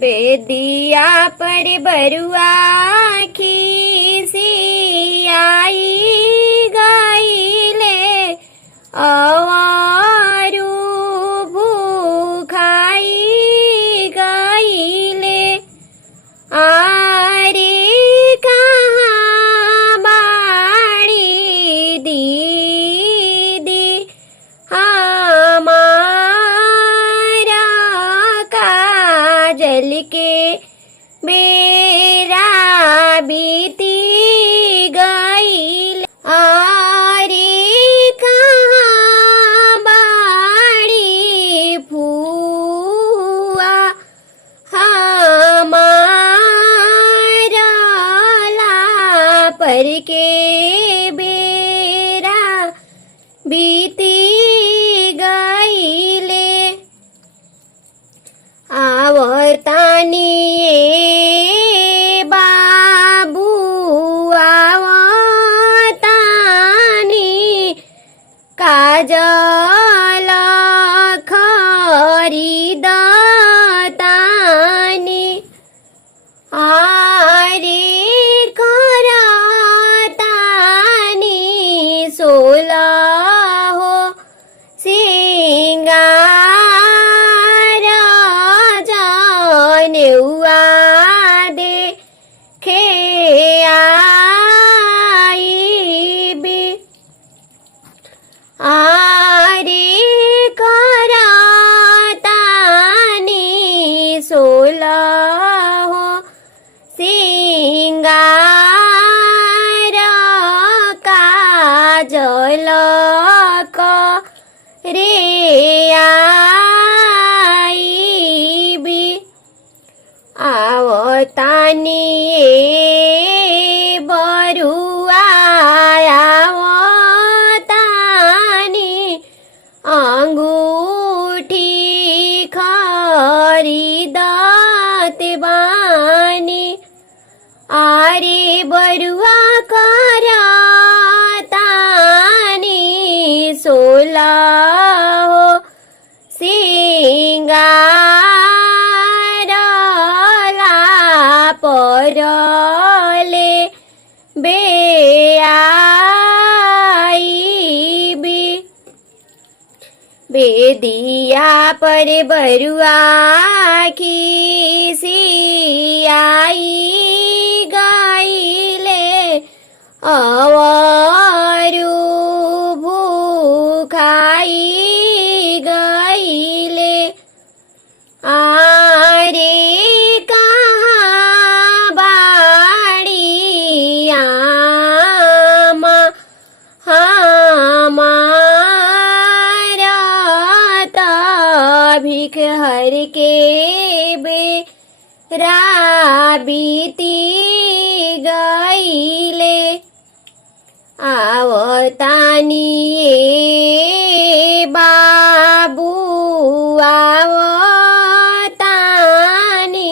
बेदिया पर बरुआ खिसियाई गईले अवारू भूखाई गईले आरे कहाँ बाड़ी दीदी हमारा काजल के बेरा बीती गईल आरे कहाँ बाड़ी फुआ हमारा लापर के बेरा बीती गईले आवतानी बाबू आवतानी काजल खरीदतानी आरे करतानी सोला हो सिंगार जनेउआ देखे आईबी आरे करतानी सोला हो सिंगार काजल रे आईबी आवतानी बरुआ आवतानी अंगूठी खरीदत बानी आरे बरुआ करतानी सोला हो सिंगार परले बेआईबी बेदिया पर बरुआ खिसियाई गईले अवारू भूखाई गईले आरे कहाँ बाड़ी आमा हमारा भिख हर के बेरा बीती गईले आवतानी बाबू आवतानी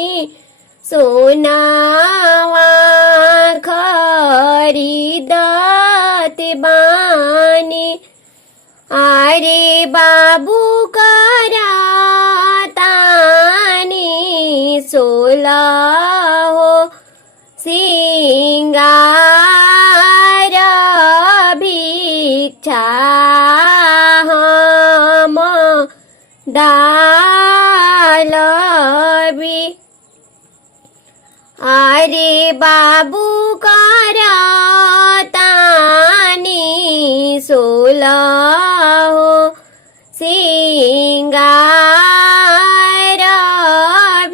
सोनावा खरीदत बानी आरे बाबू करतानी सोला हो सिंगार भिक्षा हम डालबी आरे बाबू करतानी सोला हो सिंगार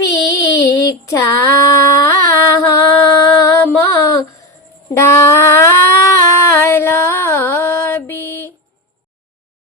भिक्षा हम डालबी